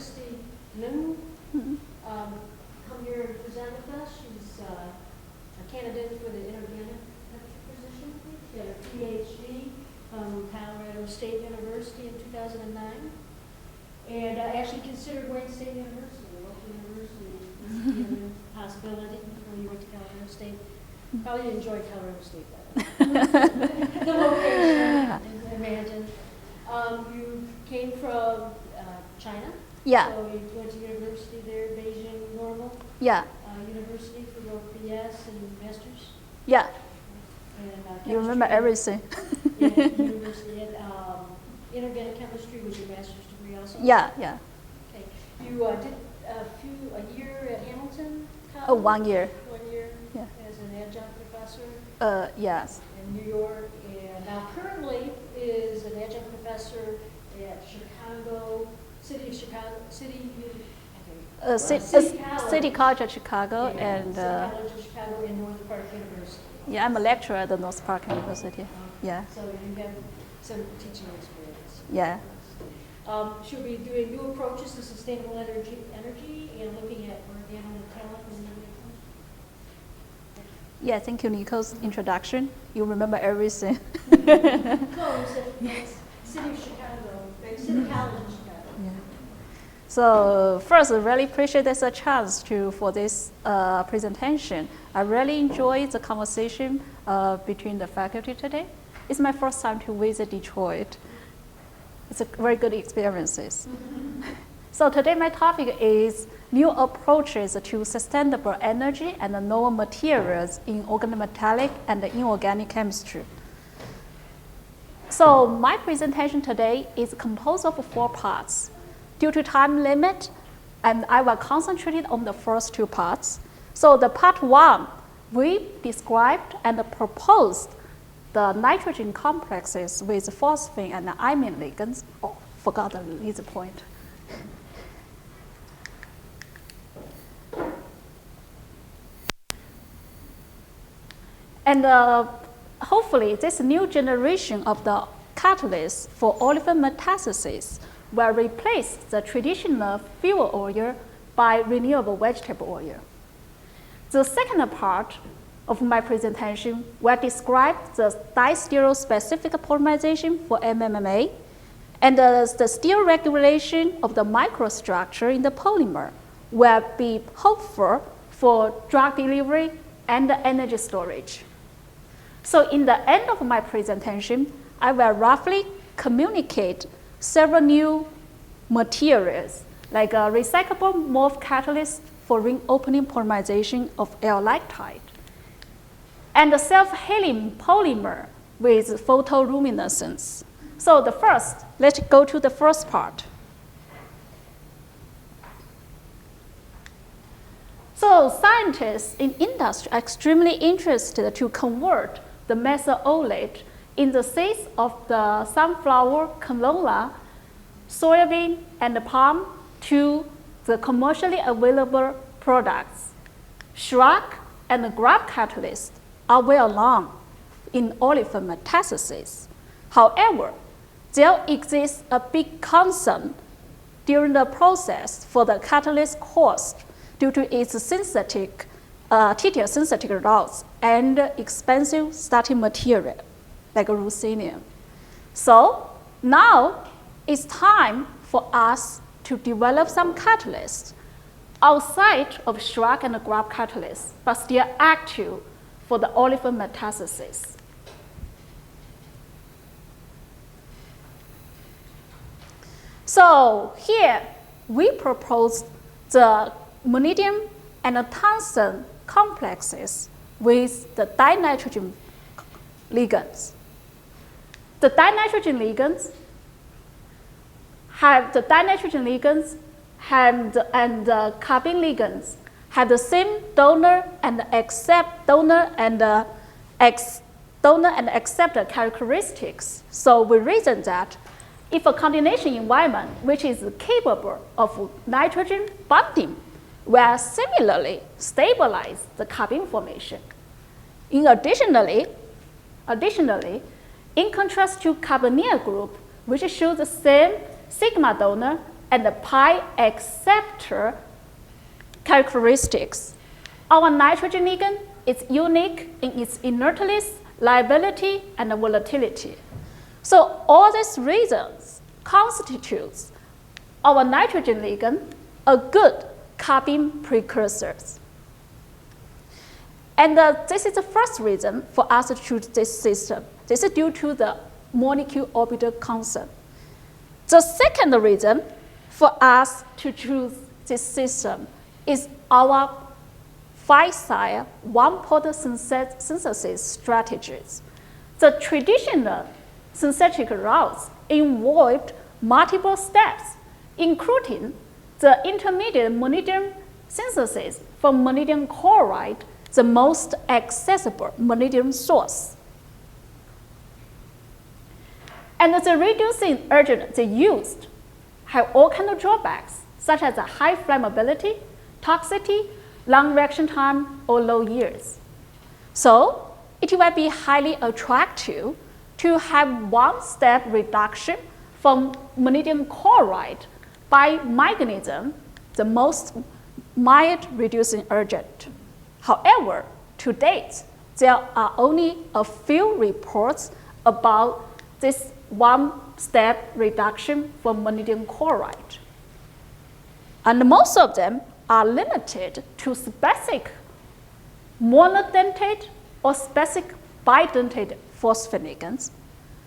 Christy Moon come here and present with us. She's a candidate for the inorganic chemistry position. She got a PhD from Colorado State University in 2009. And actually considered Wayne State University, a local university, a possibility when you went to Colorado State. Probably enjoyed Colorado State better. The location, I imagine. You came from China? Yeah. So you went to university there, Beijing Normal? Yeah. University for both BS and Masters? Yeah. And, you remember everything. Yeah, university. And inorganic chemistry was your master's degree also? Yeah, yeah. Okay. You did a year at Hamilton College? Oh, 1 year. 1 year Yeah. as an adjunct professor? Yes. In New York, and now currently is an adjunct professor at Chicago, City College of Chicago, yeah, and City College of Chicago and North Park University. yeah, I'm a lecturer at the North Park University. Yeah. So you have some teaching experience. Yeah. She'll be doing new approaches to sustainable energy and looking at organometallic and Yeah, thank you, Nico's introduction. You remember everything. Close at City of Chicago, City College of Chicago. Yeah. So first, I really appreciate this chance for this presentation. I really enjoyed the conversation between the faculty today. It's my first time to visit Detroit. It's a very good experiences. So today my topic is new approaches to sustainable energy and novel materials in organometallic and inorganic chemistry. So my presentation today is composed of 4 parts. Due to time limit, and I will concentrate on the first 2 parts. So the part 1, we described and proposed the nitrogen complexes with phosphine and imine ligands. Oh, forgot the laser point. And hopefully, this new generation of the catalysts for olefin metathesis will replace the traditional fuel oil by renewable vegetable oil. The second part of my presentation will describe the distereospecific polymerization for MMA and the stereoregulation of the microstructure in the polymer will be hopeful for drug delivery and energy storage. So in the end of my presentation, I will roughly communicate several new materials like a recyclable MOF catalyst for ring opening polymerization of L-lactide and a self-healing polymer with photoluminescence. So let's go to the first part. So scientists in industry are extremely interested to convert the methyl-OLED in the seeds of the sunflower, canola, soybean, and palm to the commercially available products. Schlag and Graf catalysts are well along in olefin metathesis. However, there exists a big concern during the process for the catalyst cost due to its synthetic, TTL-synthetic routes and expensive starting material like ruthenium. So now it's time for us to develop some catalysts outside of Schlag and Graf catalysts, but still active for the olefin metathesis. So here we propose the vanadium and the tungsten complexes with the dinitrogen ligands. The dinitrogen ligands and the carbene ligands have the same donor and acceptor characteristics. So we reason that if a coordination environment which is capable of nitrogen bonding will similarly stabilize the carbene formation. Additionally, in contrast to carbonyl group, which shows the same sigma donor and the pi acceptor characteristics. Our nitrogen ligand is unique in its inertness, liability, and volatility. So all these reasons constitutes our nitrogen ligand a good carbene precursors. And this is the first reason for us to choose this system. This is due to the molecule orbital constant. The second reason for us to choose this system is our 5' one-port synthesis strategies. The traditional synthetic routes involved multiple steps, including the intermediate molybdenum synthesis from molybdenum chloride, the most accessible molybdenum source. And the reducing agent they used have all kinds of drawbacks, such as high flammability, toxicity, long reaction time, or low yields. So it will be highly attractive to have one-step reduction from molybdenum chloride by mechanism, the most mild reducing agent. However, to date, there are only a few reports about this one-step reduction from molybdenum chloride. And most of them are limited to specific monodentate or specific bidentate phospholigands.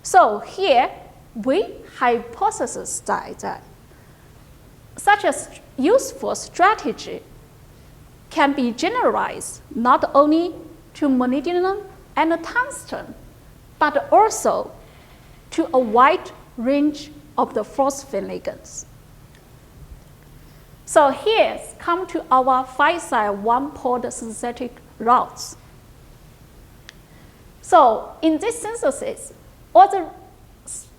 So here, we hypothesize that such a useful strategy can be generalized not only to molybdenum and tungsten, but also to a wide range of the phospholigands. So here come to our 5' one-port synthetic routes. So in this synthesis, all the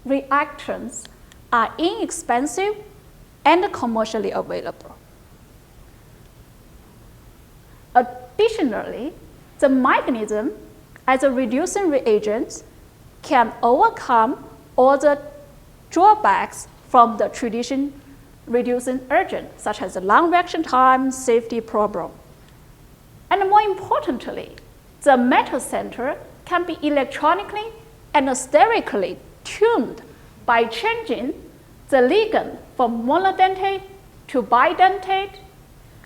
reactants are inexpensive and commercially available. Additionally, the mechanism as a reducing reagent can overcome all the drawbacks from the traditional reducing agent, such as the long reaction time, safety problem. And more importantly, the metal center can be electronically and sterically tuned by changing the ligand from monodentate to bidentate,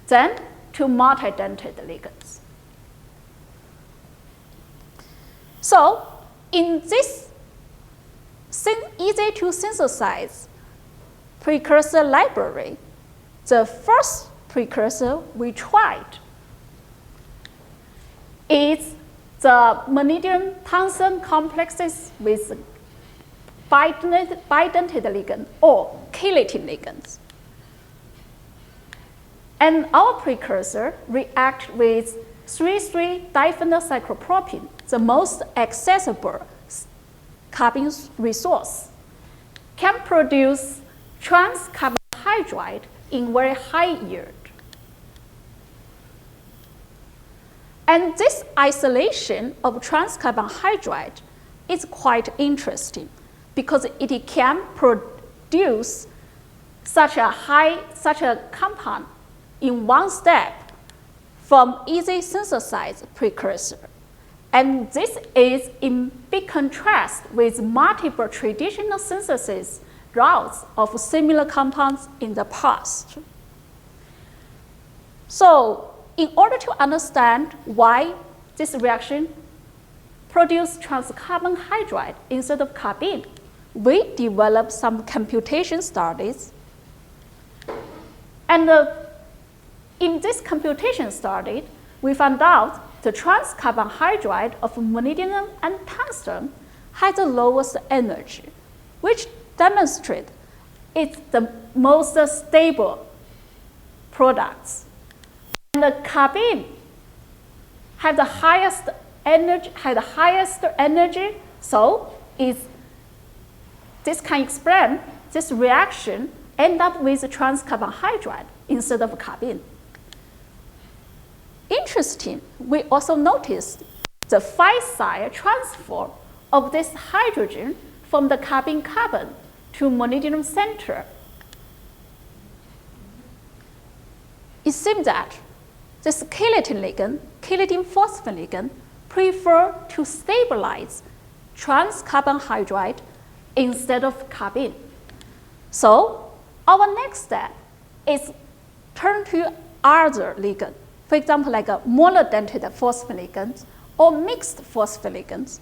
then to multidentate ligands. So in this easy to synthesize precursor library, the first precursor we tried is the molybdenum tungsten complexes with bidentate ligand or chelating ligands. And our precursor react with 3,3-diphenylcyclopropene, the most accessible carbene resource, can produce trans carbon hydride in very high yield. And this isolation of trans carbon hydride is quite interesting because it can produce such a compound in one step from easy synthesized precursor. And this is in big contrast with multiple traditional synthesis routes of similar compounds in the past. So in order to understand why this reaction produces trans carbon hydride instead of carbene, we developed some computation studies. And in this computation study, we found out the trans carbon hydride of molybdenum and tungsten has the lowest energy, which demonstrates it's the most stable products. And the carbene has the highest energy, so this can explain this reaction end up with trans carbon hydride instead of carbene. Interesting, we also noticed the 5' transfer of this hydrogen from the carbene carbon to molybdenum center it seems that this chelating ligand, chelating phosphine ligand, prefer to stabilize trans carbohydrate instead of carbene. So our next step is turn to other ligand, for example, like a monodentate phosphine ligand or mixed phosphine ligands.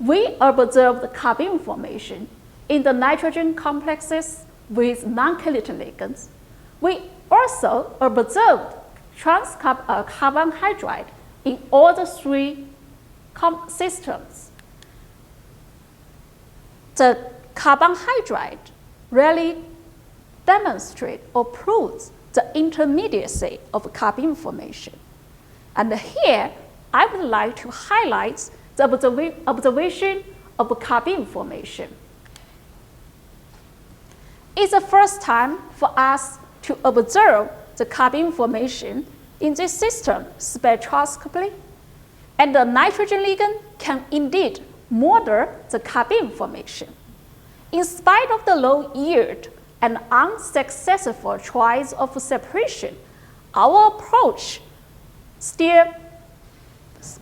We observed carbene formation in the nitrogen complexes with non-chelating ligands. We also observed trans carbohydrate in all the three systems. The carbohydrate really demonstrate or proves the intermediacy of carbene formation. And here, I would like to highlight the observation of carbene formation. It's the first time for us to observe the carbene formation in this system spectroscopically, and the nitrogen ligand can indeed model the carbene formation. In spite of the low yield and unsuccessful trials of separation, our approach still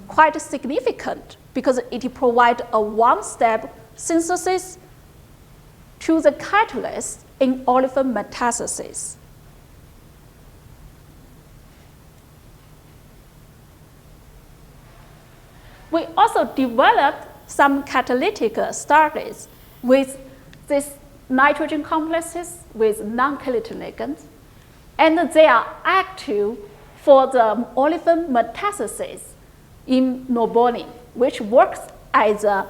quite significant because it provides a one-step synthesis to the catalyst in olefin metastasis. We also developed some catalytic studies with these nitrogen complexes with non-chelating ligands, and they are active for the olefin metastasis in novoline, which works as an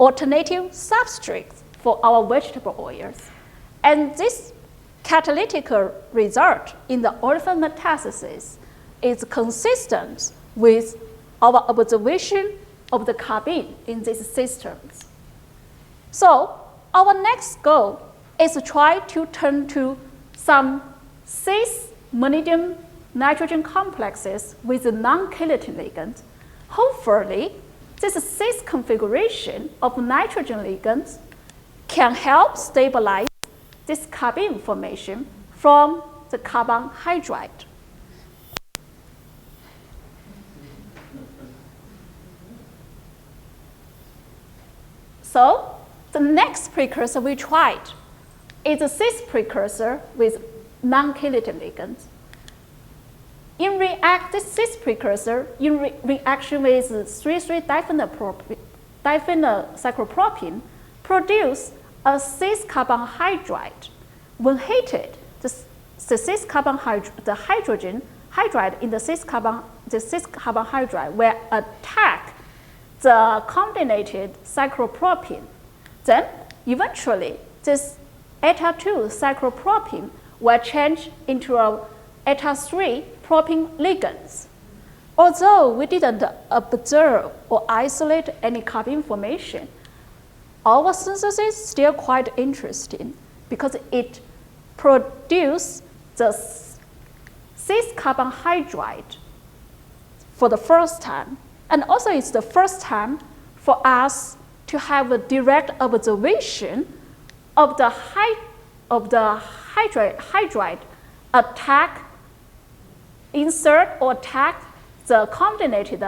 alternative substrate for our vegetable oils. And this catalytic result in the olefin metastasis is consistent with our observation of the carbene in these systems. So our next goal is to try to turn to some cis vanadium nitrogen complexes with non-chelating ligands. Hopefully, this cis configuration of nitrogen ligands can help stabilize this carbene formation from the carbohydrate. So the next precursor we tried is a cis precursor with non-chelating ligands. This cis precursor, in reaction with 3,3-diphenyl-cyclopropene, produce a cis carbohydrate. When heated, the hydrogen hydride in the cis carbohydrate will attack the combinated cyclopropene. Then, eventually, this eta-2 cyclopropene will change into a eta-3 propene ligands. Although we didn't observe or isolate any carbene formation, our synthesis is still quite interesting because it produces the cis carbohydrate for the first time. And also it's the first time for us to have a direct observation of the hydride insert or attack the combinated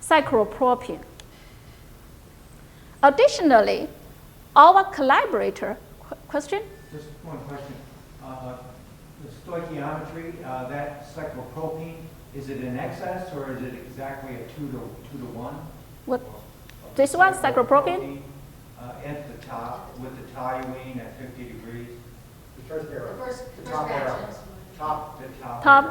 cyclopropene. Additionally, our collaborator, question? Just one question. The stoichiometry, that cyclopropene, is it in excess or is it exactly a 2 to 1? What? This one, cyclopropene? At the top with the toluene at 50 degrees. The first arrow. The first top arrow. batches. Top. Top.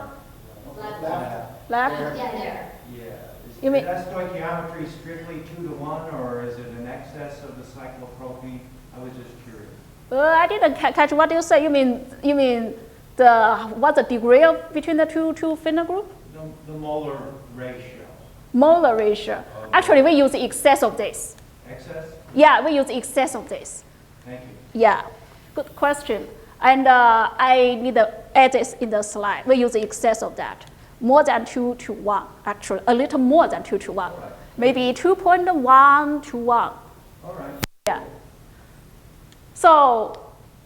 Left. Left? Yeah, there. Yeah. You mean- Is that stoichiometry strictly 2 to 1 or is it in excess of the cyclopropene? I was just curious. I didn't catch what you say. You mean what's the degree of between the two phenyl group? The molar ratio. Molar ratio. Actually, we use excess of this. Excess? Yeah, we use excess of this. Thank you. Yeah, good question. And I need to add this in the slide. We use excess of that. More than 2 to 1, actually, a little more than 2 to 1. All right. Maybe 2.1 to 1. All right. Yeah. So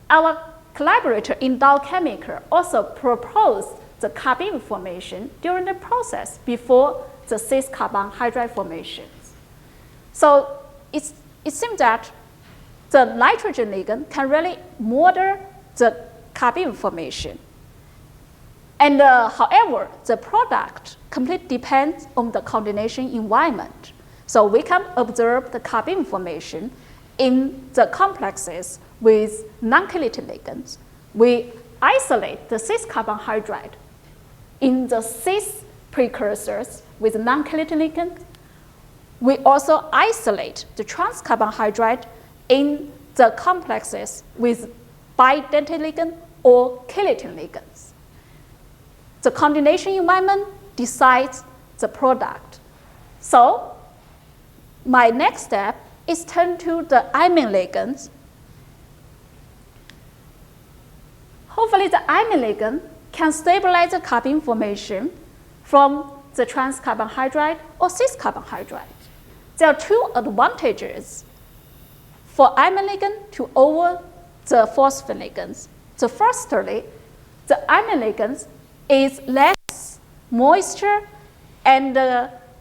our collaborator in Dow Chemical also proposed the carbene formation during the process before the cis carbon hydride formations. So it seems that the nitrogen ligand can really model the carbene formation. And however, the product completely depends on the coordination environment. So we can observe the carbene formation in the complexes with non-chelating ligands. We isolate the cis carbon hydride in the cis precursors with non-chelating ligands. We also isolate the trans carbon hydride in the complexes with bidentate ligand or chelating ligands. The coordination environment decides the product. So my next step is turn to the imine ligands. Hopefully the imine ligand can stabilize the carbene formation from the trans carbon hydride or cis carbon hydride. There are two advantages for imine ligand to over the phosphine ligands. So firstly, the imine ligands is less moisture and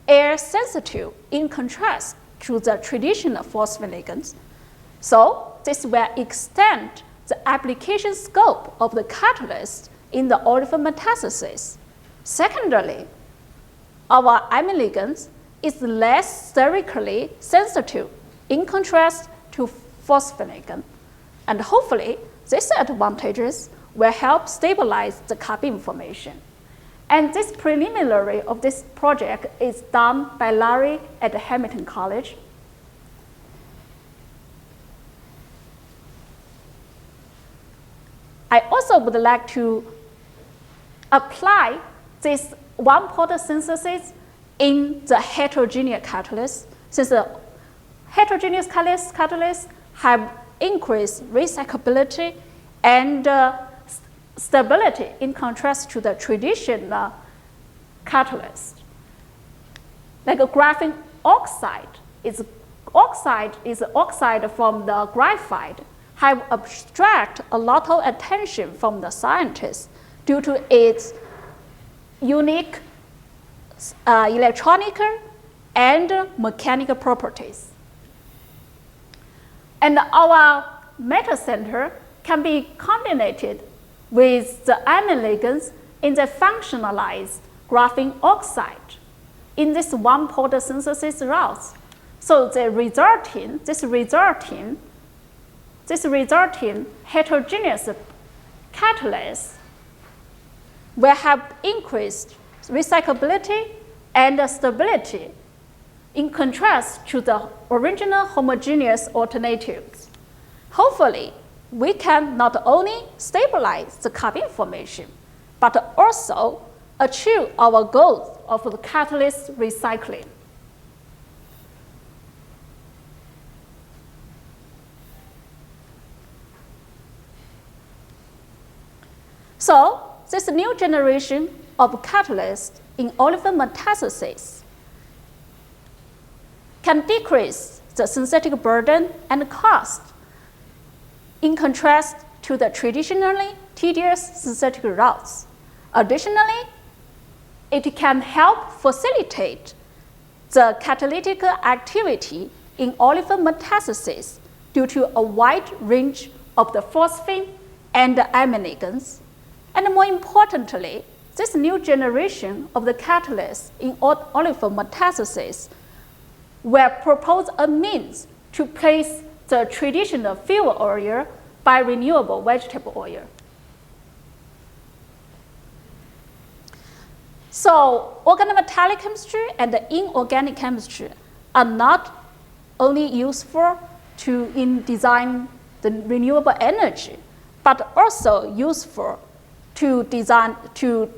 air sensitive in contrast to the traditional phosphine ligands. So this will extend the application scope of the catalyst in the olefin metathesis. Secondly, our imine ligands is less sterically sensitive in contrast to phosphine ligand. And hopefully, these advantages will help stabilize the carbene formation. And this preliminary of this project is done by Larry at Hamilton College. I also would like to apply this one-port synthesis in the heterogeneous catalyst, since the heterogeneous catalysts have increased recyclability and stability in contrast to the traditional catalyst. Like a graphene oxide is oxide from the graphite, have attracted a lot of attention from the scientists due to its unique electronic and mechanical properties. And our metal center can be combined with the imine ligands in the functionalized graphene oxide in this one-port synthesis routes. So the this resulting heterogeneous catalyst will have increased recyclability and stability in contrast to the original homogeneous alternatives. Hopefully, we can not only stabilize the carbene formation, but also achieve our goals of the catalyst recycling. So, this new generation of catalysts in olefin metathesis can decrease the synthetic burden and cost in contrast to the traditionally tedious synthetic routes. Additionally, it can help facilitate the catalytic activity in olefin metathesis due to a wide range of the phosphine and imine ligands. And more importantly, this new generation of the catalysts in olefin metathesis will propose a means to place the traditional fuel oil by renewable vegetable oil. So organometallic chemistry and inorganic chemistry are not only useful in design the renewable energy, but also useful to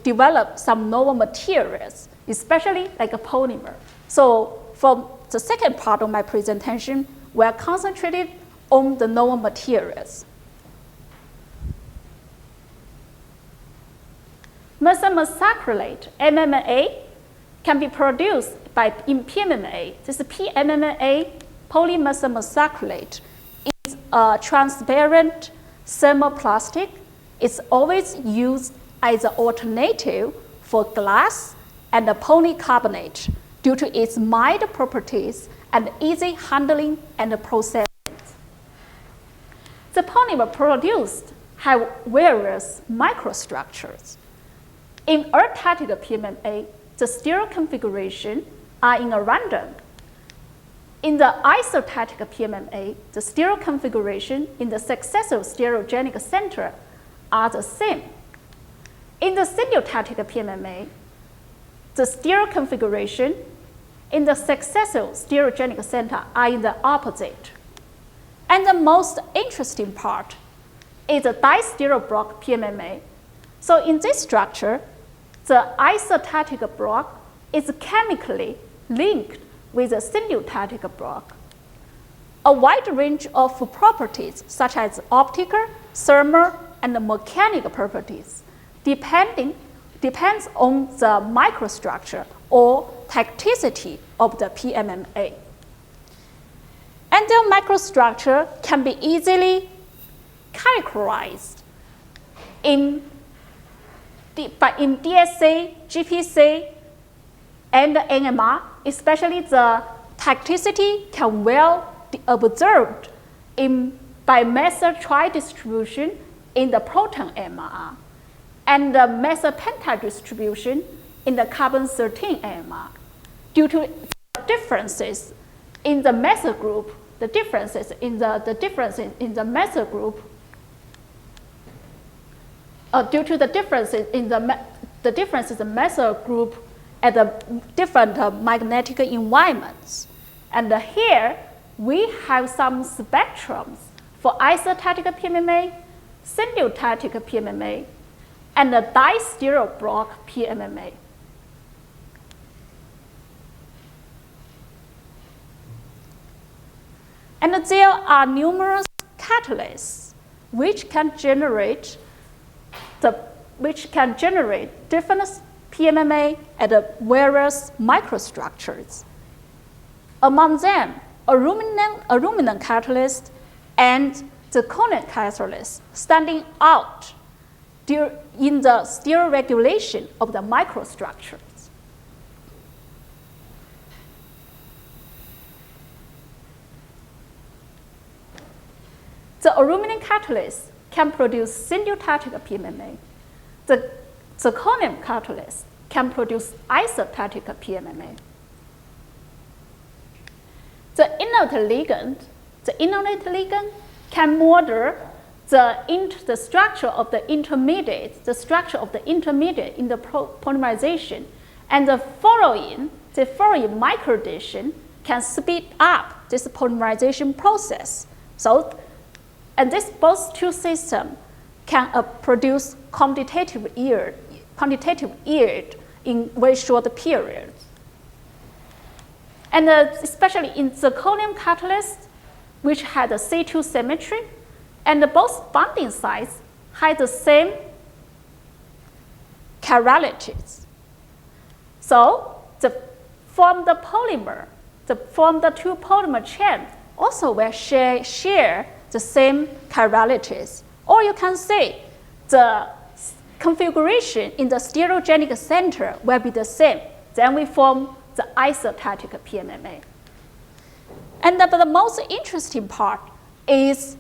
develop some novel materials, especially like a polymer. So for the second part of my presentation, we are concentrated on the novel materials. Methylmethacrylate, MMA, can be produced in PMMA. This PMMA, polymethylmethacrylate, is a transparent thermoplastic is always used as an alternative for glass and polycarbonate due to its mild properties and easy handling and processing. The polymer produced have various microstructures. In earth-static PMMA, the stereo configuration are in a random. In the isostatic PMMA, the stereo configuration in the successive stereogenic center are the same. In the syntiotatic PMMA, the stereo configuration in the successive stereogenic center are in the opposite. And the most interesting part is the distereo block PMMA. So in this structure, the isostatic block is chemically linked with the syntiotatic block. A wide range of properties such as optical, thermal, and mechanical properties depends on the microstructure or tacticity of the PMMA. And the microstructure can be easily characterized in DSA, GPC, and NMR, especially the tacticity can well be observed by methyl tri-distribution in the proton NMR and the methyl pentile distribution in the carbon-13 NMR. Due to differences in the methyl group, the differences in the methyl group, due to the differences in the methyl group at the different magnetic environments. And here we have some spectrums for isostatic PMMA, syntiotatic PMMA, and the distereo block PMMA. And there are numerous catalysts which can generate different PMMA at various microstructures. Among them, aluminum catalyst and zirconium catalyst standing out in the stereo regulation of the microstructures. The aluminum catalyst can produce syntiotatic PMMA. The zirconium catalyst can produce isostatic PMMA. The inert ligand can model the structure of the intermediate, in the polymerization, and the following microaddition can speed up this polymerization process. And both two systems can produce quantitative yield in very short periods. And especially in zirconium catalyst, which had a C2 symmetry, and both bonding sites had the same chiralities. So form the two polymer chains also will share the same chiralities. Or you can say the configuration in the stereogenic center will be the same. Then we form the isostatic PMMA. And the most interesting part is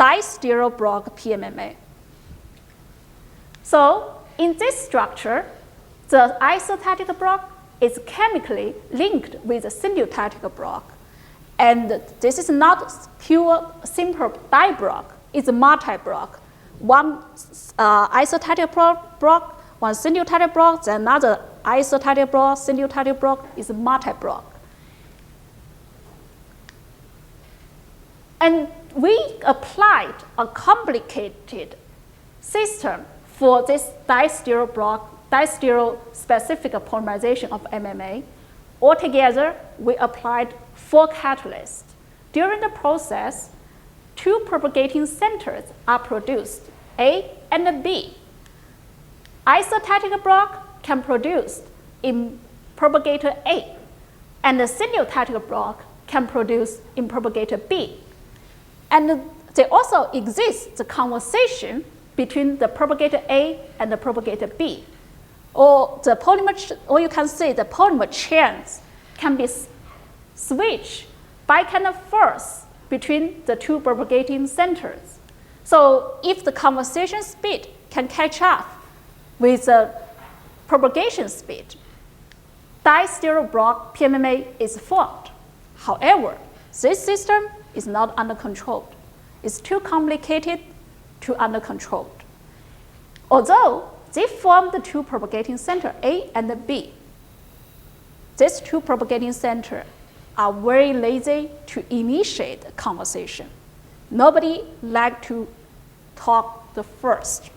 distereo block PMMA. So in this structure, the isostatic block is chemically linked with the syntiotatic block. And this is not pure simple diblock, it's a multi-block. One isostatic block, one syntiotatic block, then another isostatic block, syntiotatic block is a multi-block. And we applied a complicated system for this distereo specific polymerization of MMA. Altogether, we applied 4 catalysts. During the process, 2 propagating centers are produced, A and B. Isostatic block can produce in propagator A, and the syntiotatic block can produce in propagator B. And there also exists the conversation between the propagator A and the propagator B. Or you can say the polymer chains can be switched by kind of force between the two propagating centers. So if the conversation speed can catch up with the propagation speed, disterol block PMMA is formed. However, this system is not under control. It's too complicated to under control. Although they form the two propagating center A and B, these two propagating centers are very lazy to initiate the conversation. Nobody likes to talk the first.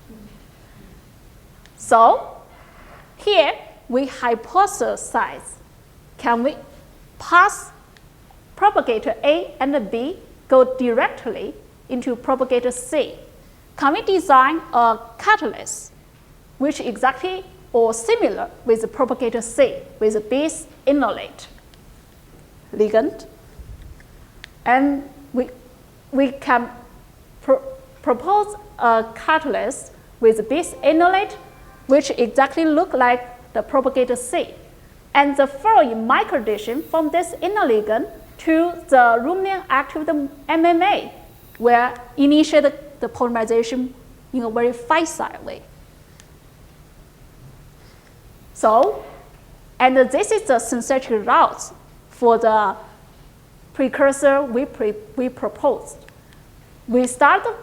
So here we hypothesize, can we pass propagator A and B go directly into propagator C? Can we design a catalyst which exactly or similar with the propagator C with a base enolate ligand? And we can propose a catalyst with a base enolate which exactly look like the propagator C. And the following microdistinction from this enol to the Ruminian active MMA will initiate the polymerization in a very facile way. So, and this is the synthetic route for the precursor we proposed. We start the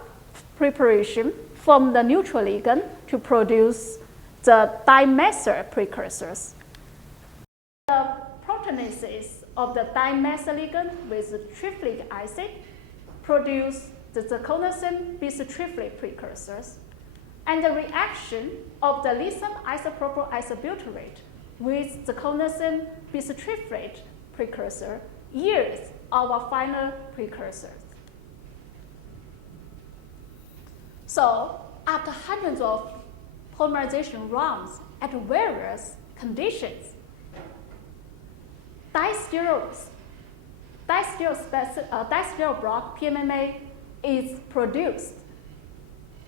preparation from the neutral ligand to produce the dimethyl precursors. The proteinases of the dimethyl ligand with the triflic acid produce the zirconocene bisotriflate precursors. And the reaction of the lithium isopropyl isobutyrate with zirconocene bisotriflate precursor yields our final precursors. So after hundreds of polymerization rounds at various conditions, disterol block PMMA is produced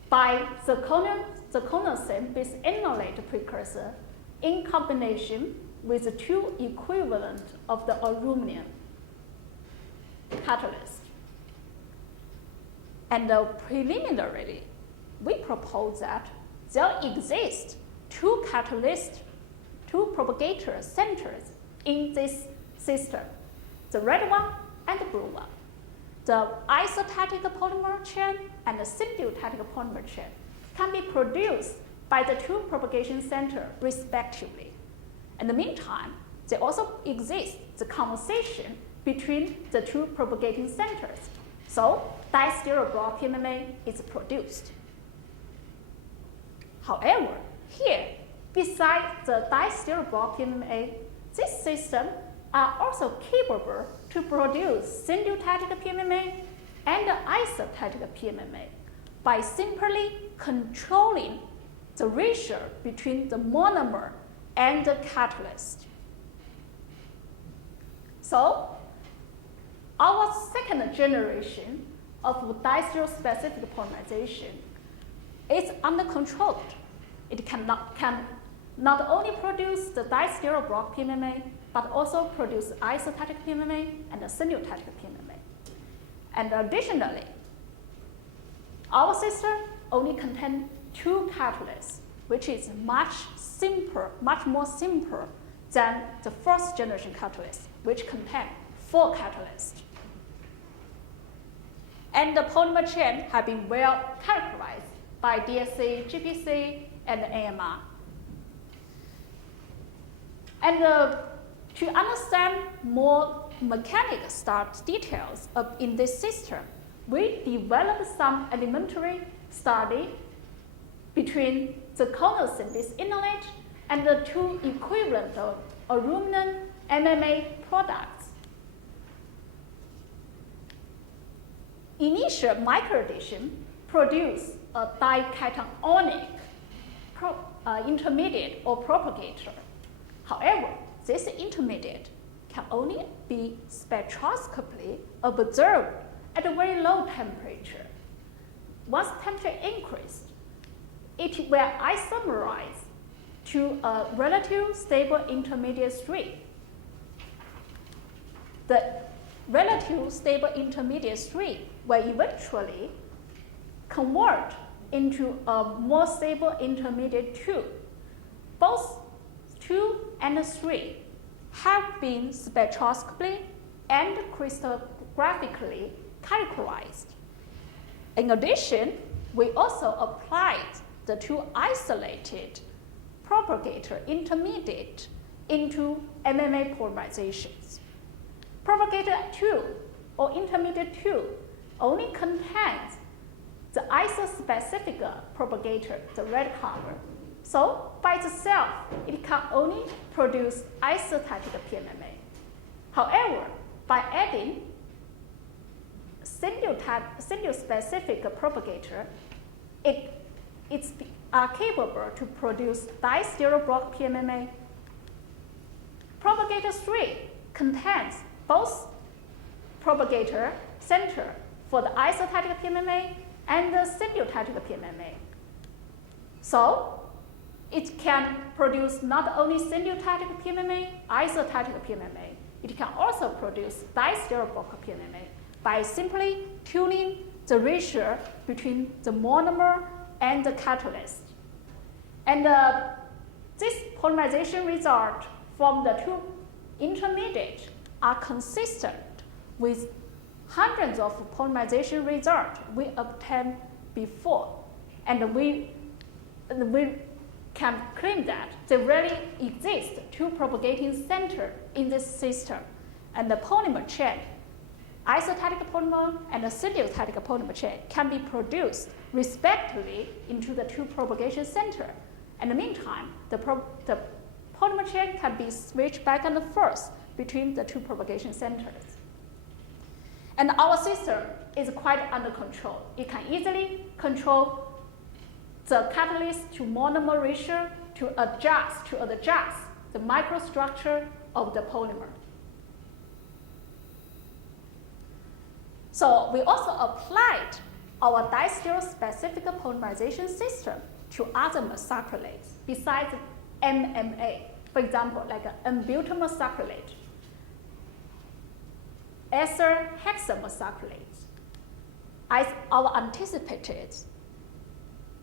by zirconocene bisenolate precursor in combination with the two equivalent of the aluminum catalyst. And preliminarily, we propose that there exist two catalysts, two propagator centers in this system, the red one and the blue one. The isostatic polymer chain and the symbiotic polymer chain can be produced by the two propagation centers respectively. In the meantime, there also exists the conversation between the two propagating centers. So disterol block PMMA is produced. However, here, besides the disterol block PMMA, this system are also capable to produce syntactic PMMA and isostatic PMMA by simply controlling the ratio between the monomer and the catalyst. So our second generation of disterol-specific polymerization is under control. It can not only produce the disterol block PMMA, but also produce isostatic PMMA and the syntactic PMMA. And additionally, our system only contains two catalysts, which is much more simple than the first generation catalyst, which contain 4 catalysts. And the polymer chain have been well characterized by DSC, GPC, and AMR. And to understand more mechanical details in this system, we developed some elementary study between the zirconocene bisenolate and the two equivalent of aluminum MMA products. Initial microaddition produce a dicationic intermediate or propagator. However, this intermediate can only be spectroscopically observed at a very low temperature once temperature increased, it will isomerize to a relative stable intermediate stream. The relative stable intermediate stream will eventually convert into a more stable intermediate 2. Both 2 and 3 have been spectroscopically and crystallographically characterized. In addition, we also applied the 2 isolated propagator intermediate into MMA polarizations. Propagator 2 or intermediate 2 only contains the isospecific propagator, the red color. So by itself, it can only produce isostatic PMMA. However, by adding single-specific propagator, it's capable to produce distereoblock PMMA. Propagator 3 contains both propagator center for the isostatic PMMA and the symbiotic PMMA. So it can produce not only symbiotic PMMA, isostatic PMMA, it can also produce distereoblock PMMA by simply tuning the ratio between the monomer and the catalyst. And this polymerization result from the 2 intermediates are consistent with hundreds of polymerization results we obtained before. And we can claim that there really exist 2 propagating centers in this system. And the polymer chain, isostatic polymer and the symbiotic polymer chain, can be produced respectively into the 2 propagation centers. In the meantime, the polymer chain can be switched back and forth between the 2 propagation centers. And our system is quite under control. It can easily control the catalyst to monomer ratio to adjust the microstructure of the polymer. So we also applied our distereo-specific polymerization system to other mesacrylates besides MMA. For example, like N-butyl mesacrylate, ether hexamesacrylate. As our anticipated,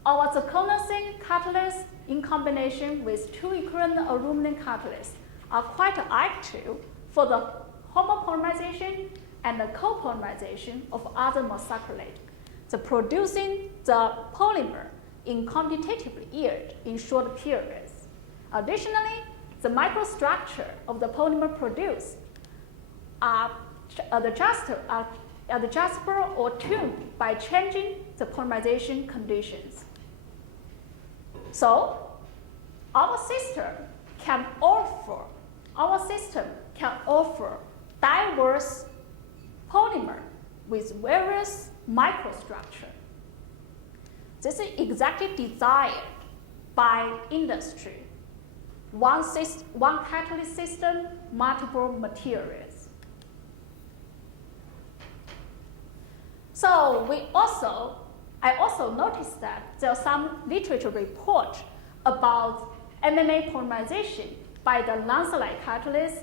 our zirconium catalysts in combination with 2 equivalent aluminum catalysts are quite active for the homopolymerization and the copolymerization of other mesacrylate, so producing the polymer in quantitative yield in short periods. Additionally, the microstructure of the polymer produced are adjustable or tuned by changing the polymerization conditions. So our system can offer diverse polymer with various microstructure. This is exactly desired by industry. One catalyst system, multiple materials. So I also noticed that there are some literature report about MMA polymerization by the lanceolate catalyst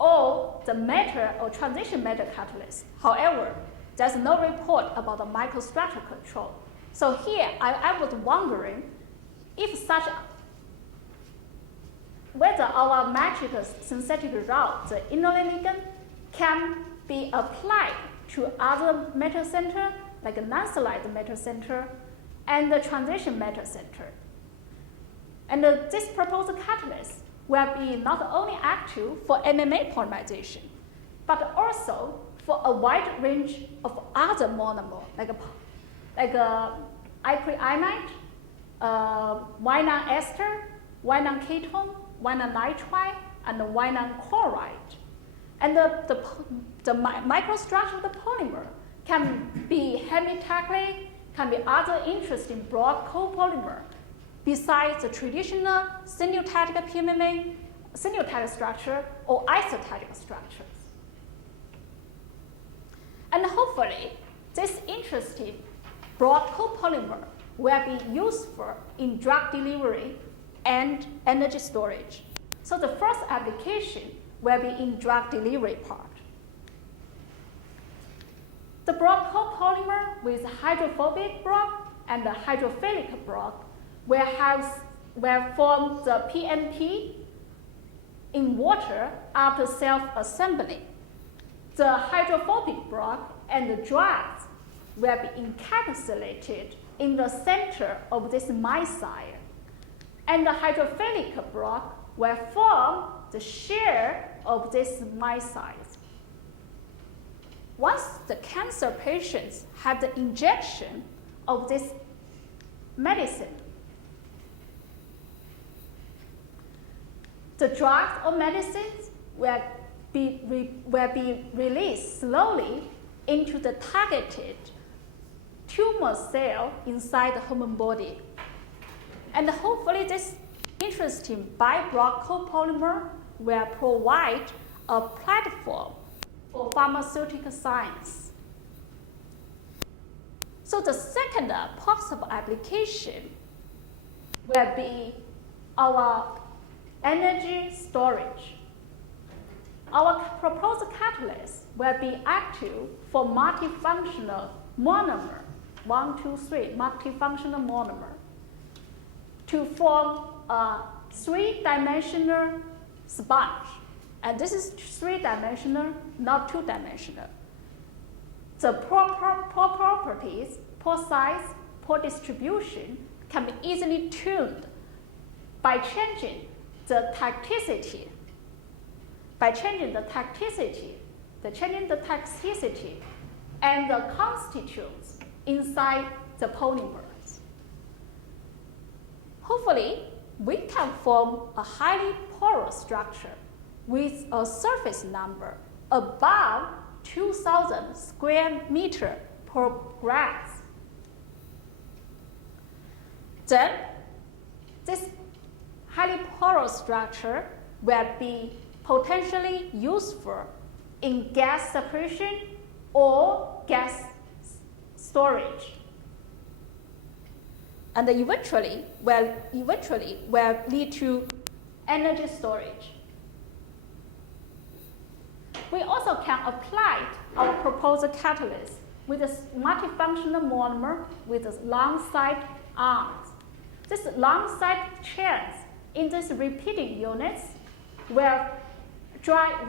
or the metal or transition metal catalyst. However, there's no report about the microstructure control. So here, I was wondering if whether our matrix synthetic route, the innoline ligand, can be applied to other metal center, like a lanceolate metal center and the transition metal center. And this proposed catalyst will be not only active for MMA polymerization, but also for a wide range of other monomers, like acrylamide, vinyl ester, vinyl ketone, vinyl nitride, and vinyl chloride. And the microstructure of the polymer can be hemitachlate, can be other interesting broad copolymer, besides the traditional synucleic PMMA, synucleic structure, or isostatic structures. And hopefully, this interesting broad copolymer will be useful in drug delivery and energy storage. So the first application will be in drug delivery part. The broad copolymer with hydrophobic block and the hydrophilic block will form the PNP in water after self-assembly. The hydrophobic block and the drugs will be encapsulated in the center of this micelle. And the hydrophilic block will form the shell of this micelles. Once the cancer patients have the injection of this medicine, the drugs or medicines will be released slowly into the targeted tumor cell inside the human body. And hopefully this interesting bi-block copolymer will provide a platform for pharmaceutical science. So the second possible application will be our energy storage. Our proposed catalyst will be active for multifunctional monomer, 1, 2, 3, multifunctional monomer, to form a three-dimensional sponge. And this is three-dimensional, not two-dimensional. The pore properties, pore size, pore distribution can be easily tuned by changing the tacticity. By changing the tacticity, and the constituents inside the polymers. Hopefully, we can form a highly porous structure with a surface number above 2,000 square meter per gram. Then, this highly porous structure will be potentially useful in gas separation or gas storage, and eventually will lead to energy storage. We also can apply our proposed catalyst with a multifunctional monomer with long side arms. These long side chains in these repeating units will drive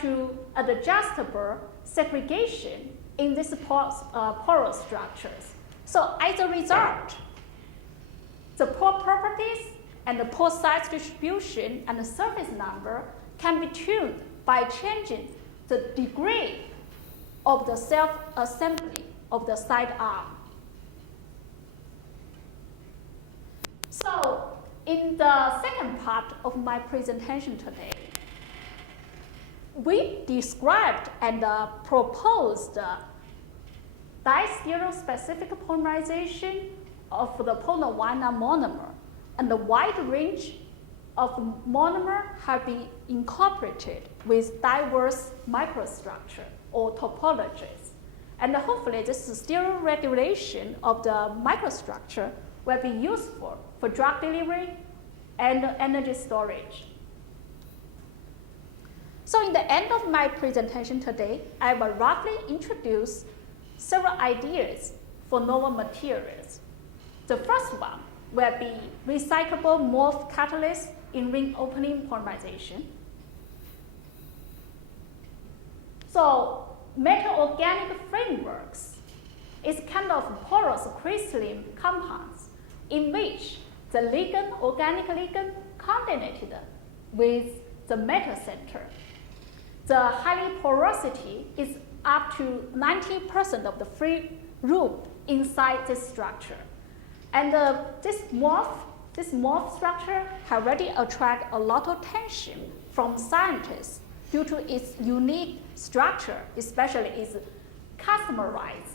to adjustable segregation in these porous structures. So as a result, the pore properties and the pore size distribution and the surface number can be tuned by changing the degree of the self-assembly of the side arm. So, in the second part of my presentation today, we described and proposed distereospecific polymerization of the polymer monomer, and the wide range of monomer have been incorporated with diverse microstructure or topologies. And hopefully this stereoregulation of the microstructure will be useful for drug delivery and energy storage. So in the end of my presentation today, I will roughly introduce several ideas for novel materials. The first one will be recyclable morph catalyst in ring opening polymerization. So metal organic frameworks is kind of porous crystalline compounds in which the ligand, organic ligand, coordinated with the metal center. The high porosity is up to 90% of the free room inside this structure. And this morph structure has already attracted a lot of attention from scientists due to its unique structure, especially its customized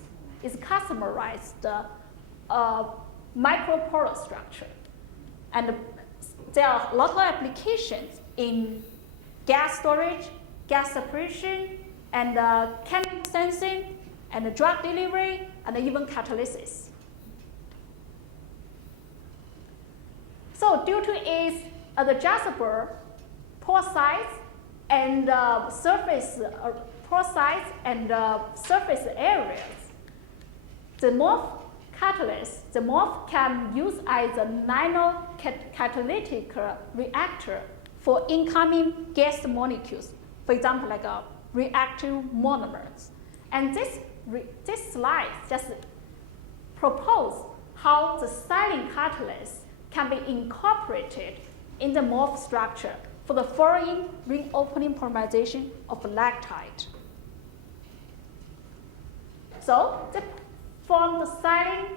microporous structure. And there are a lot of applications in gas storage, gas separation, and chemical sensing, and drug delivery, and even catalysis. So due to its adjustable pore size and surface areas, the MOF catalyst, the MOF can use as a nano-catalytic reactor for incoming gas molecules, for example, like reactive monomers. And this slide just proposes how the silane catalyst can be incorporated in the MOF structure for the following ring opening polymerization of lactide. So from the silane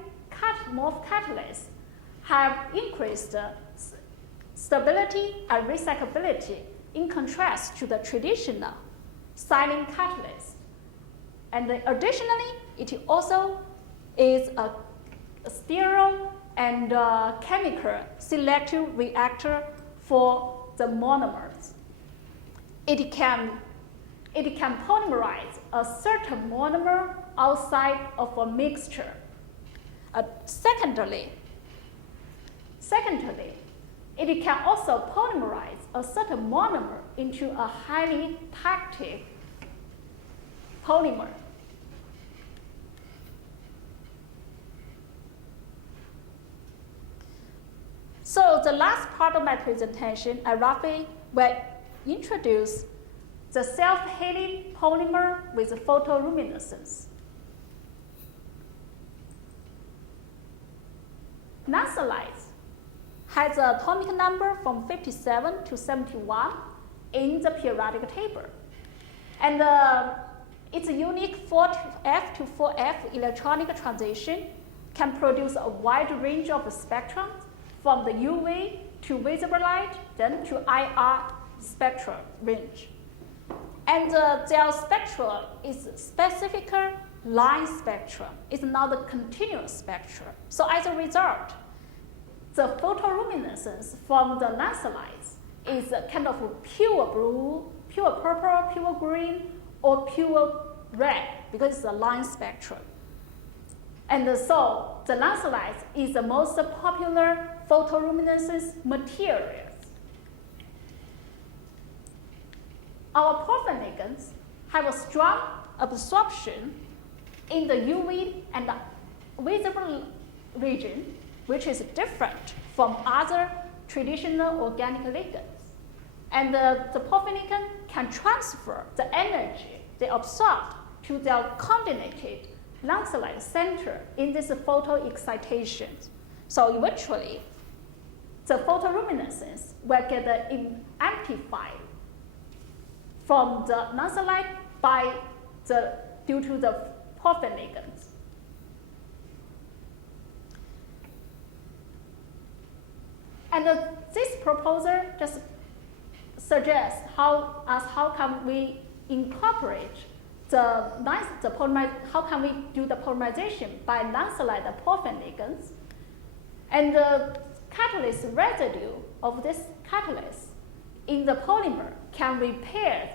MOF catalyst have increased stability and recyclability in contrast to the traditional silane catalyst. And additionally, it also is a sterile and chemical selective reactor for the monomers. It can polymerize a certain monomer outside of a mixture. Secondly, it can also polymerize a certain monomer into a highly tactic polymer. So the last part of my presentation, I roughly will introduce the self-healing polymer with photoluminescence. Nanthallite has an atomic number from 57 to 71 in the periodic table. And its unique 4F to 4F electronic transition can produce a wide range of spectrums from the UV to visible light, then to IR spectral range. And their spectrum is specific line spectrum. It's not a continuous spectrum. So as a result, the photoluminescence from the nanthallite is a kind of pure blue, pure purple, pure green, or pure red, because it's a line spectrum. And so the nanthallite is the most popular photoluminescence materials. Our porphyrin ligands have a strong absorption in the UV and the visible region, which is different from other traditional organic ligands. And the porphyrin ligand can transfer the energy they absorb to their coordinated nanthallite center in this photoexcitation. So eventually, the photoluminescence will get amplified from the nanthallite due to the porphyrin ligands. And this proposal just suggests how can we incorporate how can we do the polymerization by nanthallite porphyrin ligands, and the catalyst residue of this catalyst in the polymer can repair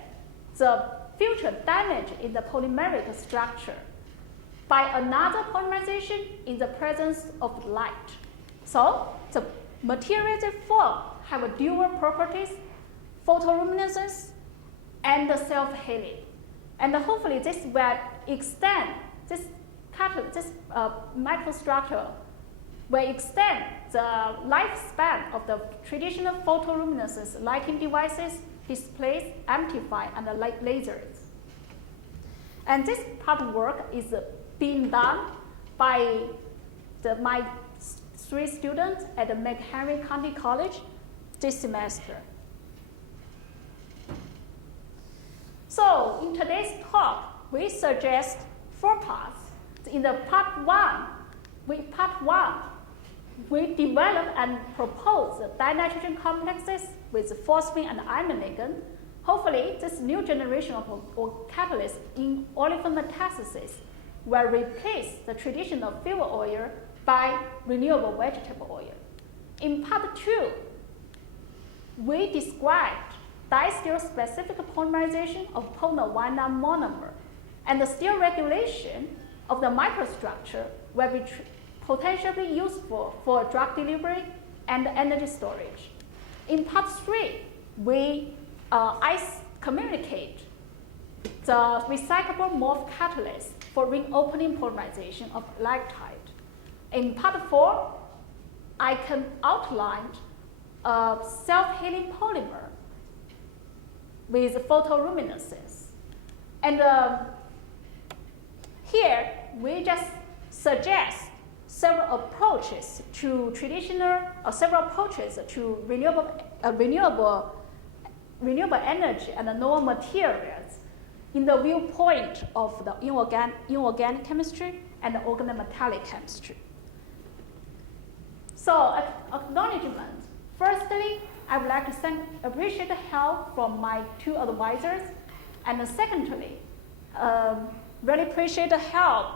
the future damage in the polymeric structure by another polymerization in the presence of light. So the materials they form have dual properties, photoluminescence and self-healing. And hopefully this will extend, this microstructure will extend the lifespan of the traditional photoluminescence lighting devices, displays, amplify, and lasers. And this part of work is being done by my 3 students at the McHenry County College this semester. So in today's talk, we suggest 4 parts. In the part one, we develop and propose dinitrogen complexes with phosphine and imine ligand. Hopefully, this new generation of catalysts in olefin metathesis will replace the traditional fuel oil by renewable vegetable oil. In part 2, we described diastole-specific polymerization of polymer 1 monomer and the still regulation of the microstructure will be potentially useful for drug delivery and energy storage. In part 3, I communicate the recyclable MOF catalyst for ring opening polymerization of lactide. In part 4, I can outline a self-healing polymer with photoluminescence. And here, we just suggest several approaches to renewable energy and novel materials in the viewpoint of the inorganic chemistry and organometallic chemistry. So, acknowledgement. Firstly, I would like to appreciate the help from my 2 advisors, and secondly, really appreciate the help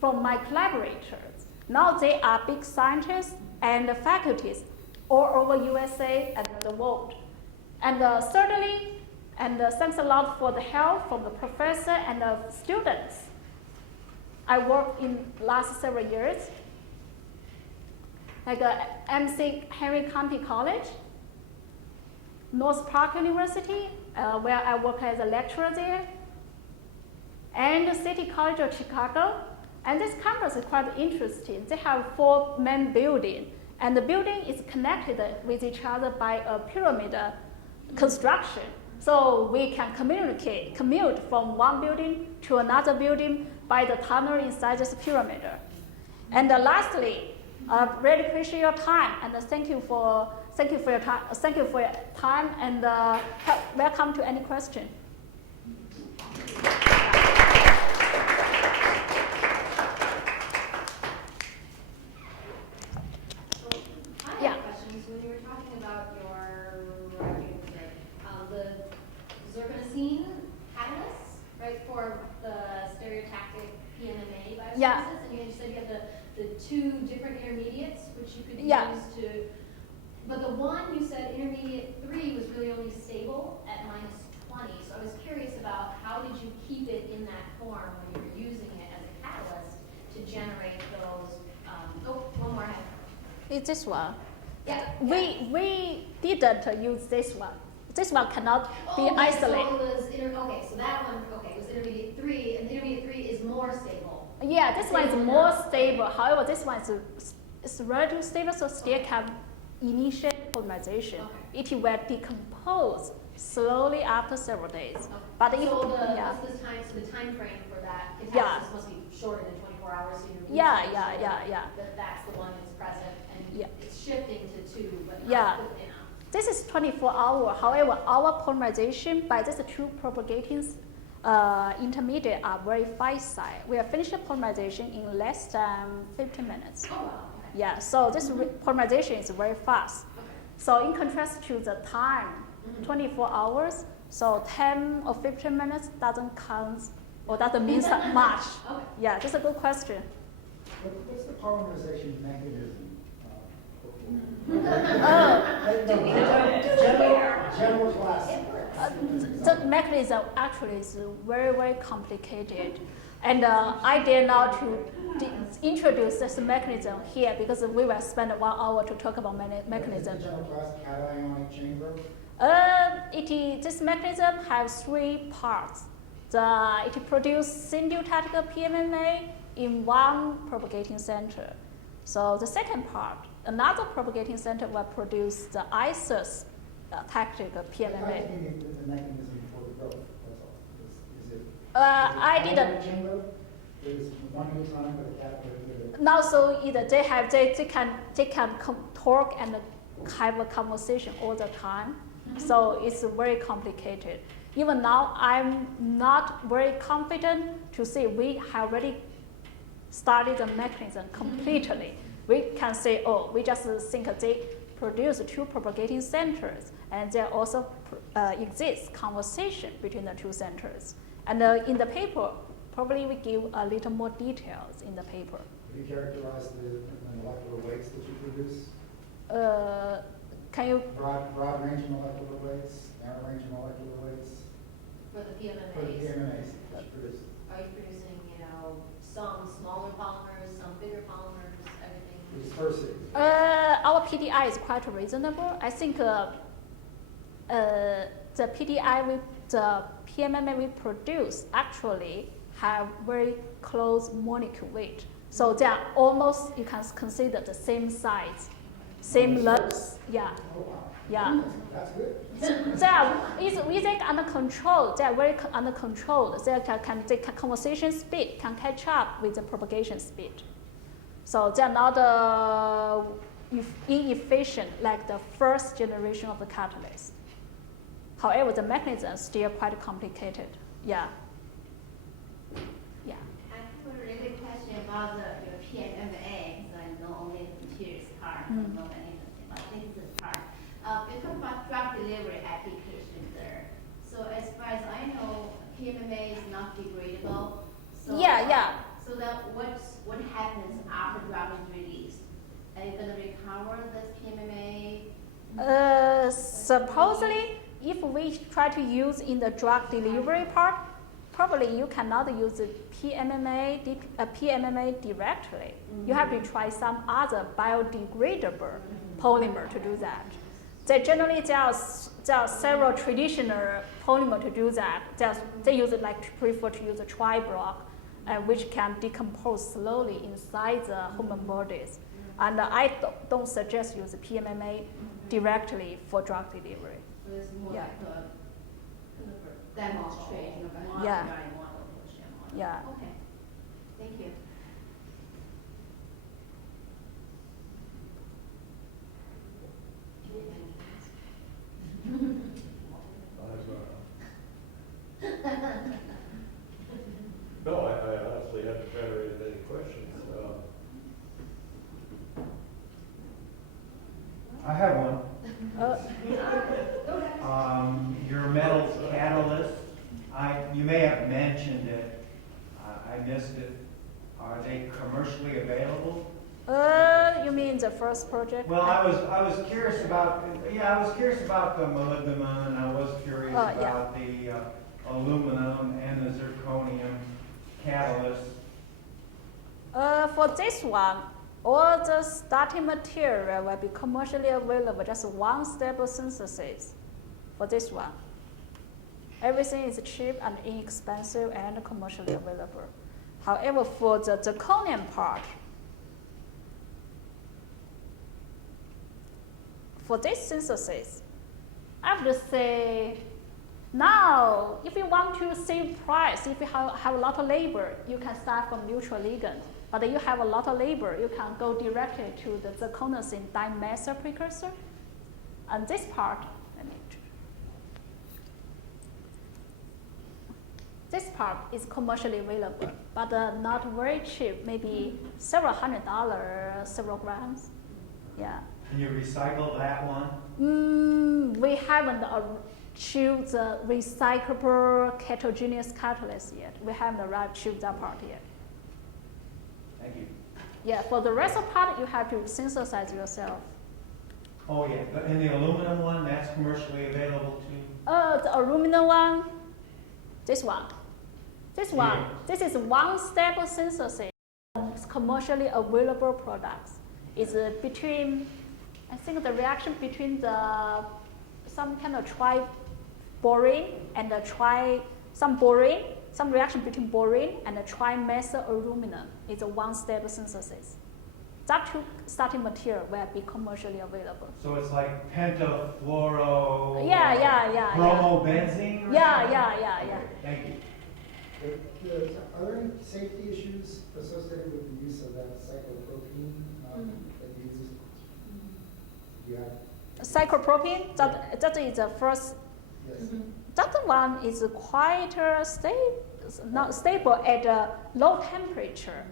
from my collaborators. Now they are big scientists and faculties all over USA and the world. And thirdly, and thanks a lot for the help from the professor and the students. I worked in last several years, like MC Henry County College, North Park University, where I work as a lecturer there, and the City College of Chicago. And this campus is quite interesting. They have 4 main buildings, and the building is connected with each other by a pyramid construction. So we can commute from one building to another building by the tunnel inside this pyramid. And lastly, I really appreciate your time, and thank you for your time, and welcome to any question. I have questions. When you were talking about the zirconocene catalysts, right, for the stereotactic PMMA bioservices, and you said you have the 2 different intermediates which you could use to, but the one you said intermediate 3 was really only stable at -20. So I was curious about how did you keep it in that form when you were using it as a catalyst to generate those? One more. It's this one. Yeah. We didn't use this one. This one cannot be isolated. So it was so that one, it was intermediate 3, and intermediate 3 is more stable. Yeah, this one is more stable. However, this one is relatively stable, so still can initiate polymerization. Okay. It will decompose slowly after several days. Okay. But if, So the time frame for that catalysis must be shorter than 24 hours. So Yeah. That's the one that's present, and it's shifting to 2, but Yeah. not enough. This is 24 hours. However, our polymerization by these 2 propagating intermediate are very fast. We have finished the polymerization in less than 15 minutes. Oh, wow. Okay. Yeah, so this polymerization is very fast. Okay. So in contrast to the time, 24 hours, so 10 or 15 minutes doesn't count or doesn't mean so much. Okay. Yeah, that's a good question. What's the polymerization mechanism? General class. The mechanism actually is very, very complicated. And I dare not to introduce this mechanism here because we will spend 1 hour to talk about mechanism. Is it general class cationic chamber? This mechanism has 3 parts. It produces syntactical PMMA in one propagating center. So the second part, another propagating center will produce the isos tactical PMMA. I think the mechanism for the growth, that's all. Is it? I didn't. Chamber? Is one at a time with a catheter? Now, so either they can talk and have a conversation all the time. So it's very complicated. Even now, I'm not very confident to say we have already studied the mechanism completely. We can say, oh, we just think they produce 2 propagating centers, and there also exists conversation between the 2 centers. And in the paper, probably we give a little more details in the paper. Have you characterized the molecular weights that you produce? Can you? Broad range of molecular weights, narrow range of molecular weights? For the PMMAs. For the PMMAs that you produce. are you producing, some smaller polymers, some bigger polymers, everything? Dispersing. Our PDI is quite reasonable. I think the PMMA we produce actually have very close molecule weight. So they are almost, you can consider the same size, same length. Yeah, Oh, wow. yeah. That's good. They are easy under control. They are very under control. The conversation speed can catch up with the propagation speed. So they are not inefficient like the first generation of the catalyst. However, the mechanism is still quite complicated. Yeah. Yeah. I have a related question about your PMMA, because I know only the materials part, I don't know anything about synthesis part. You talk about drug delivery application there. So as far as I know, PMMA is not degradable. So, Yeah. So that what happens after drug is released? Are you going to recover this PMMA? Supposedly, if we try to use in the drug delivery part, probably you cannot use the PMMA directly. You have to try some other biodegradable polymer to do that. There are several traditional polymer to do that. They use it prefer to use a tri-block, which can decompose slowly inside the human bodies. And I don't suggest use PMMA directly for drug delivery. So it's more Yeah. like a kind of a demonstration of a model, Yeah. model, Gaussian model. Yeah. Okay, thank you. No, I honestly haven't generated any questions. I have one. Uh, Your metals catalyst, you may have mentioned it, I missed it. Are they commercially available? you mean the first project? Well, I was curious about, I was curious about the molybdenum, I was curious Oh, yeah. about the aluminum and the zirconium catalyst. For this one, all the starting material will be commercially available, just one step of synthesis for this one. Everything is cheap and inexpensive and commercially available. However, for the zirconium part, for this synthesis, I would say now, if you want to save price, if you have a lot of labor, you can start from neutral ligand. But if you have a lot of labor, you can go directly to the zirconocene dimethyl precursor. And this part, this part is commercially available, but not very cheap, maybe several $100, several grams. Yeah. Can you recycle that one? We haven't achieved the recyclable heterogeneous catalyst yet. We haven't achieved that part yet. Thank you. Yeah, for the rest of part, you have to synthesize yourself. Oh, yeah, and the aluminum one, that's commercially available too? The aluminum one, this one. This one, Yeah. this is one step of synthesis. Commercially available products. It's between, I think the reaction between some kind of tri-borane and some reaction between borane and trimethyl aluminum is a one-step synthesis. That two starting material will be commercially available. So it's like pentafluoro... Yeah. Bromobenzene? or Yeah, something? yeah. Okay, thank you. Are there any safety issues associated with the use of that cyclopropene that you use? Do you have? Cyclopropene, that is the first. Yes. That one is quite not stable at a low temperature.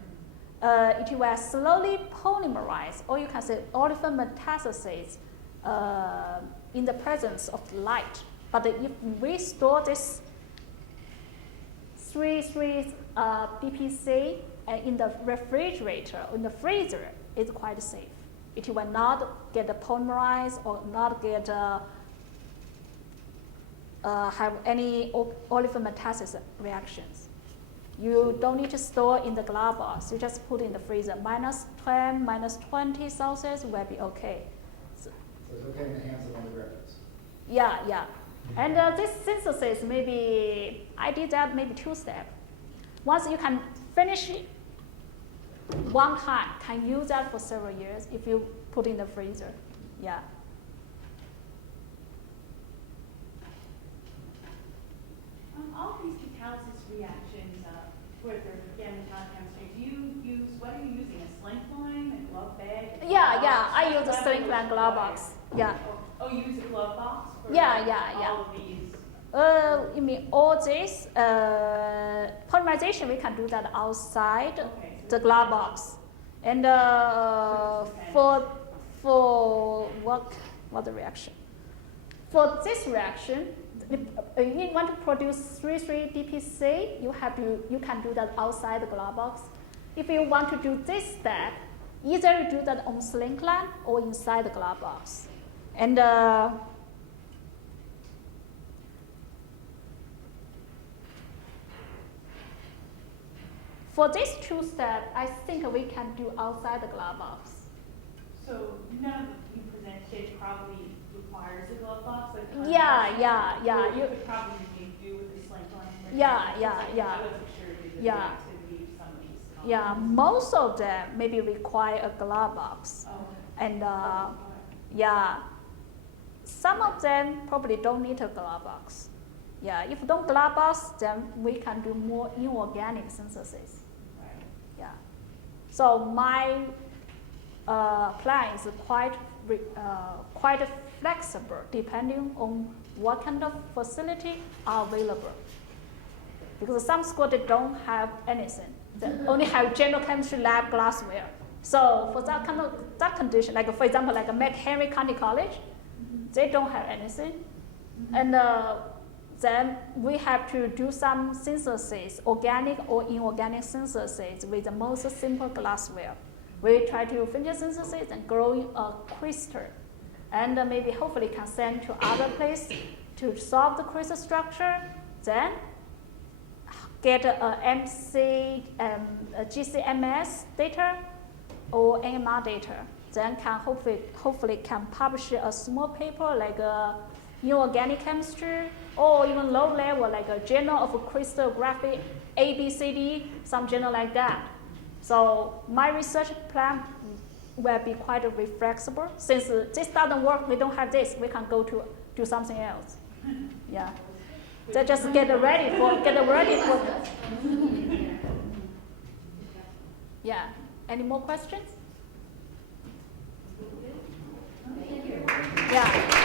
It will slowly polymerize, or you can say olefin metastasis in the presence of light. But if we store this 3 BPC in the refrigerator, in the freezer, it's quite safe. It will not get polymerized or not get have any olefin metastasis reactions. You don't need to store in the glass box. You just put in the freezer. -10, -20 Celsius will be okay. So it's okay in the hands of undergraduates. Yeah. And this synthesis, maybe, I did that maybe 2 steps. Once you can finish it one time, can use that for several years if you put in the freezer. Yeah. All these catalysis reactions for the organic chemistry, what are you using, a sling line, a glove bag? Yeah, I use a sling-line glove box. Yeah. Oh, you use a glove box? For Yeah. all of these? You mean all this polymerization? We can do that outside Okay, so the glove box, and for what the reaction? For this reaction, you want to produce 3,3-DPC. You can do that outside the glove box. If you want to do this step, either you do that on sling line or inside the glove box, and. For these 2 steps, I think we can do outside the glove box. So none of what you presented probably requires a glove box? Like Yeah. You could probably do with the sling line. Yeah. I wasn't sure if you did Yeah. activity of some of these. Yeah, most of them maybe require a glove box. Oh. And yeah, some of them probably don't need a glove box. Yeah, if don't glove box, then we can do more inorganic synthesis. Right. Yeah. So my plan is quite flexible depending on what kind of facility are available. Because some schools they don't have anything. They only have general chemistry lab glassware. So for that condition, like for example, like McHenry County College, they don't have anything. And then we have to do some synthesis, organic or inorganic synthesis with the most simple glassware. We try to finish synthesis and grow a crystal. And maybe hopefully can send to other places to solve the crystal structure. Then get a GCMS data or NMR data. Then can hopefully can publish a small paper like inorganic chemistry, or even low level like a journal of crystallography, ABCD, some journal like that. So my research plan will be quite flexible. Since this doesn't work, we don't have this, we can go to do something else. Yeah. So just get ready for. Yeah. Any more questions? Thank you. Yeah.